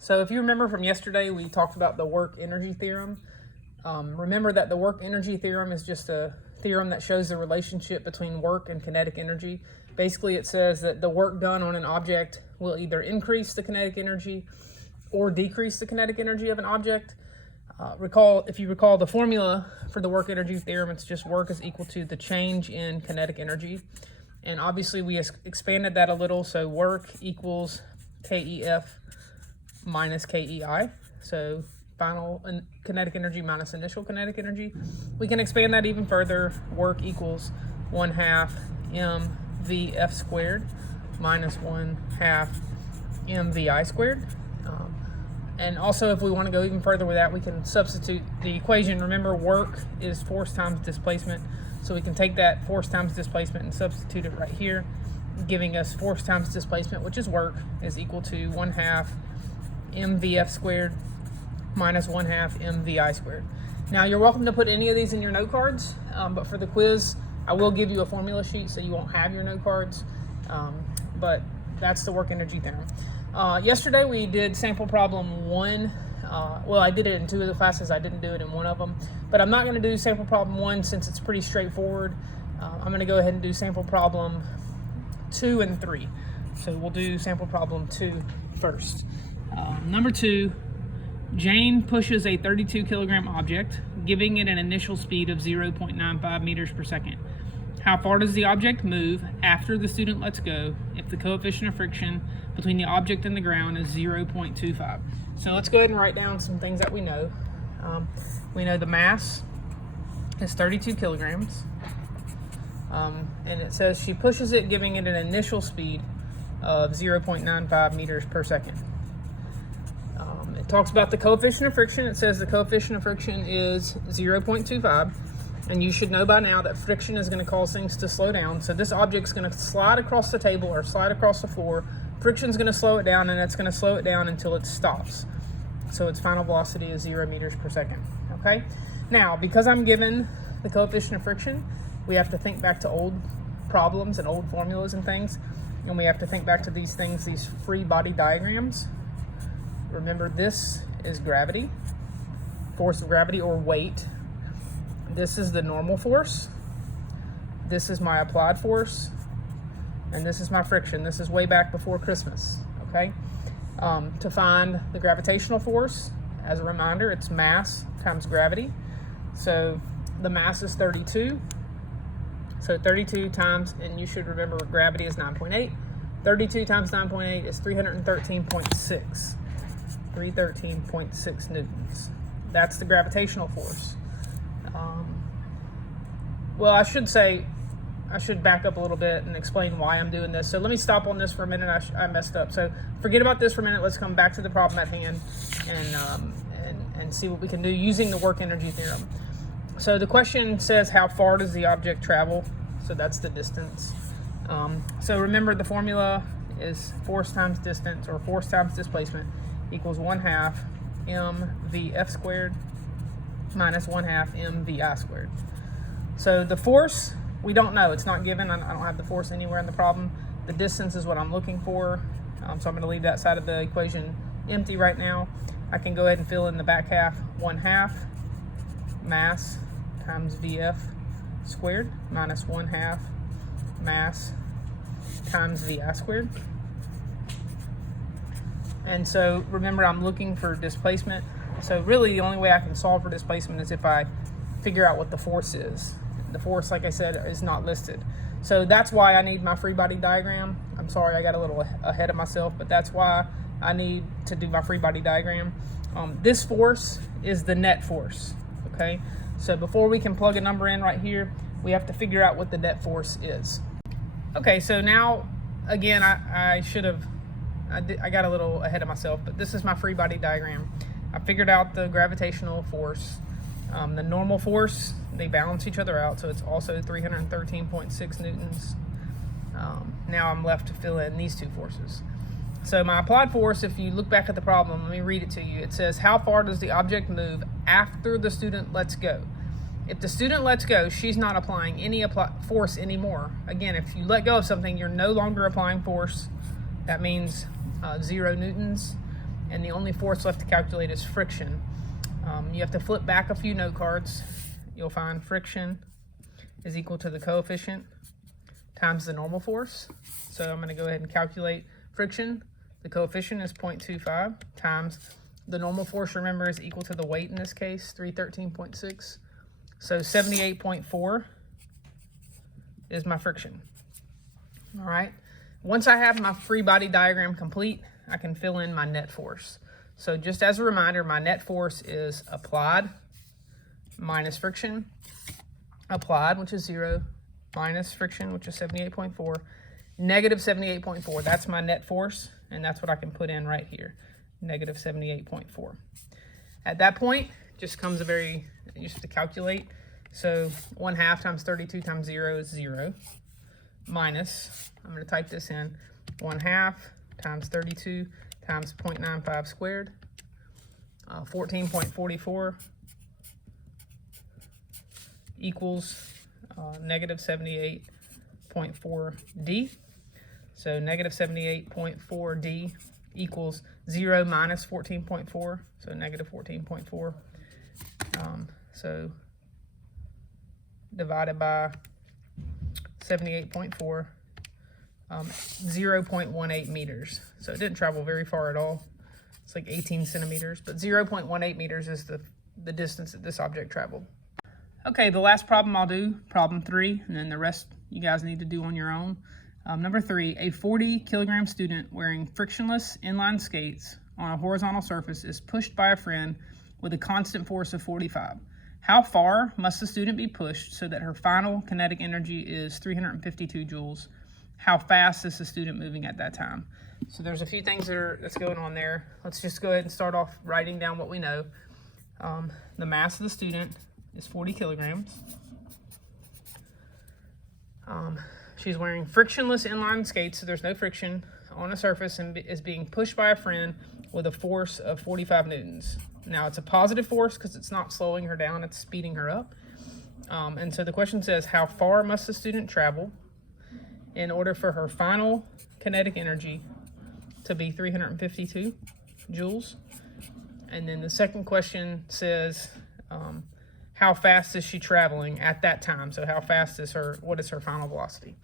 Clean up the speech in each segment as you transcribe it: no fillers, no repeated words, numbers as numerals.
So if you remember from yesterday, we talked about the work-energy theorem. Remember that the work-energy theorem is just a theorem that shows the relationship between work and kinetic energy. Basically, it says that the work done on an object will either increase the kinetic energy or decrease the kinetic energy of an object. If you recall the formula for the work-energy theorem, it's just work is equal to the change in kinetic energy. And obviously, we expanded that a little, so work equals KEF minus KEI, so final kinetic energy minus initial kinetic energy. We can expand that even further. Work equals 1/2 mvf squared minus 1/2 mvi squared. And also, if we want to go even further with that, we can substitute the equation. Remember, work is force times displacement, so we can take that force times displacement and substitute it right here, giving us force times displacement, which is work, is equal to 1/2 mvf squared minus 1/2 mvi squared. Now, you're welcome to put any of these in your note cards, but for the quiz, I will give you a formula sheet so you won't have your note cards, but that's the work energy theorem. Yesterday we did sample problem 1. Well, I did it in 2 of the classes. I didn't do it in 1 of them, but I'm not going to do sample problem 1 since it's pretty straightforward. I'm going to go ahead and do sample problem 2 and 3. So we'll do sample problem 2 first. Number 2, Jane pushes a 32 kilogram object, giving it an initial speed of 0.95 meters per second. How far does the object move after the student lets go if the coefficient of friction between the object and the ground is 0.25? So let's go ahead and write down some things that we know. We know the mass is 32 kilograms. And it says she pushes it, giving it an initial speed of 0.95 meters per second. It talks about the coefficient of friction. It says the coefficient of friction is 0.25. And you should know by now that friction is going to cause things to slow down. So this object's going to slide across the table or slide across the floor. Friction's going to slow it down, and it's going to slow it down until it stops. So its final velocity is 0 meters per second. Okay? Now, because I'm given the coefficient of friction, we have to think back to old problems and old formulas and things. And we have to think back to these things, these free body diagrams. Remember, this is gravity, force of gravity or weight. This is the normal force. This is my applied force. And this is my friction. This is way back before Christmas, okay? To find the gravitational force, as a reminder, it's mass times gravity. So the mass is 32. So 32 times, and you should remember gravity is 9.8. 32 times 9.8 is 313.6. 313.6 newtons. That's the gravitational force. Well, I should back up a little bit and explain why I'm doing this. So let me stop on this for a minute. I messed up. So forget about this for a minute. Let's come back to the problem at hand and see what we can do using the work energy theorem. So the question says, how far does the object travel? So that's the distance. So remember, the formula is force times distance, or force times displacement, equals 1/2 mvf squared minus 1/2 mvi squared. So the force, we don't know. It's not given. I don't have the force anywhere in the problem. The distance is what I'm looking for. So I'm going to leave that side of the equation empty right now. I can go ahead and fill in the back half. 1/2 mass times vf squared minus 1/2 mass times vi squared. And so remember, I'm looking for displacement. So really the only way I can solve for displacement is if I figure out what the force is. The force, like I said, is not listed. So that's why I need my free body diagram. I'm sorry, I got a little ahead of myself, but that's why I need to do my free body diagram. This force is the net force, okay? So before we can plug a number in right here, we have to figure out what the net force is. Okay, so now, again, I got a little ahead of myself, but this is my free body diagram. I figured out the gravitational force. The normal force, they balance each other out, so it's also 313.6 newtons. Now I'm left to fill in these two forces. So my applied force, if you look back at the problem, let me read it to you. It says, how far does the object move after the student lets go? If the student lets go, she's not applying any force anymore. Again, if you let go of something, you're no longer applying force. That means 0 newtons. and the only force left to calculate is friction. You have to flip back a few note cards. You'll find friction is equal to the coefficient times the normal force. So I'm going to go ahead and calculate friction. The coefficient is 0.25 times the normal force, remember, is equal to the weight in this case, 313.6. So 78.4 is my friction. All right. Once I have my free body diagram complete, I can fill in my net force. So just as a reminder, my net force is applied minus friction, applied, which is 0, minus friction, which is 78.4, negative 78.4. That's my net force, and that's what I can put in right here, negative 78.4. At that point, just comes just to calculate. So 1/2 times 32 times 0 is 0, minus, I'm going to type this in, 1/2 times 32 times 0.95 squared, 14.44 equals negative 78.4 D. So negative 78.4 D equals 0 minus 14.4, so negative 14.4. So divided by 78.4, 0.18 meters. So it didn't travel very far at all. It's like 18 centimeters, but 0.18 meters is the distance that this object traveled. Okay, the last problem I'll do, problem 3, and then the rest you guys need to do on your own. Number 3, a 40-kilogram student wearing frictionless inline skates on a horizontal surface is pushed by a friend with a constant force of 45. How far must the student be pushed so that her final kinetic energy is 352 joules? How fast is the student moving at that time? So there's a few things that's going on there. Let's just go ahead and start off writing down what we know. The mass of the student is 40 kilograms. She's wearing frictionless inline skates, so there's no friction on a surface, and is being pushed by a friend with a force of 45 newtons. Now, it's a positive force because it's not slowing her down, it's speeding her up. And so the question says, how far must the student travel in order for her final kinetic energy to be 352 joules? And then the second question says, how fast is she traveling at that time? So how fast is what is her final velocity?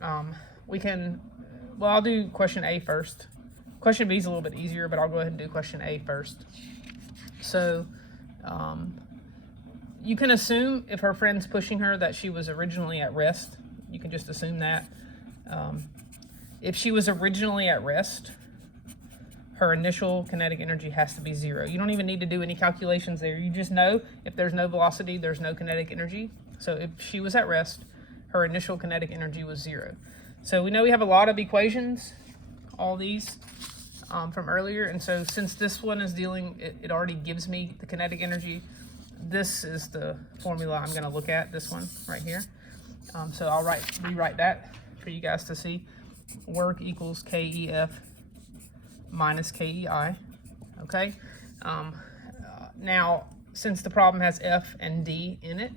I'll do question A first. Question B is a little bit easier, but I'll go ahead and do question A first. So you can assume if her friend's pushing her that she was originally at rest. You can just assume that. If she was originally at rest, her initial kinetic energy has to be 0. You don't even need to do any calculations there. You just know if there's no velocity, there's no kinetic energy. So if she was at rest, her initial kinetic energy was 0. So we know we have a lot of equations, all these from earlier. And so since this one is it already gives me the kinetic energy, this is the formula I'm going to look at, this one right here. So I'll rewrite that for you guys to see. Work equals KEF minus KEI, okay? Now, since the problem has F and D in it,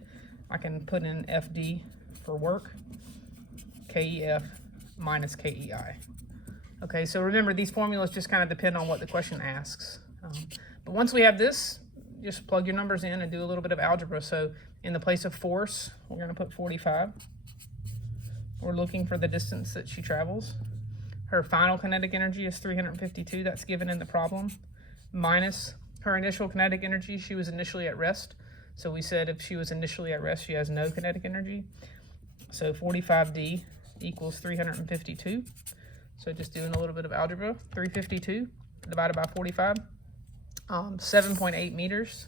I can put in FD for work, KEF minus KEI. Okay, so remember, these formulas just kind of depend on what the question asks. But once we have this, just plug your numbers in and do a little bit of algebra. So in the place of force, we're going to put 45. We're looking for the distance that she travels. Her final kinetic energy is 352. That's given in the problem. Minus her initial kinetic energy. She was initially at rest. So we said if she was initially at rest, she has no kinetic energy. So 45D equals 352. So just doing a little bit of algebra. 352 divided by 45. 7.8 meters.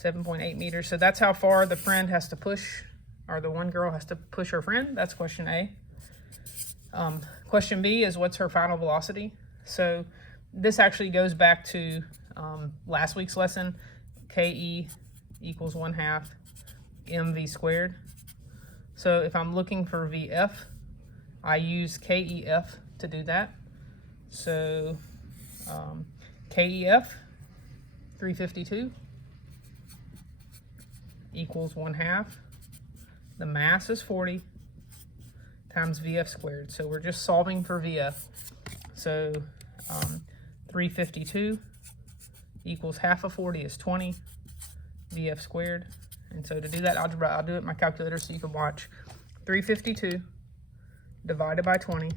7.8 meters. So that's how far the friend has to push, or the one girl has to push her friend. That's question A. Question B is what's her final velocity? So this actually goes back to last week's lesson. KE equals 1/2 mv squared. So if I'm looking for VF, I use KEF to do that. So KEF 352 equals 1/2. The mass is 40 times VF squared. So we're just solving for VF. So 352 equals half of 40 is 20 VF squared. And so to do that algebra, I'll do it in my calculator so you can watch. 352 divided by 20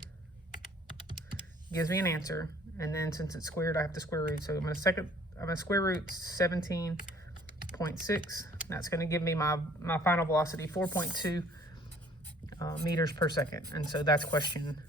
gives me an answer. And then since it's squared, I have to square root. So I'm going to square root 17.6. That's going to give me my final velocity, 4.2 meters per second. And so that's question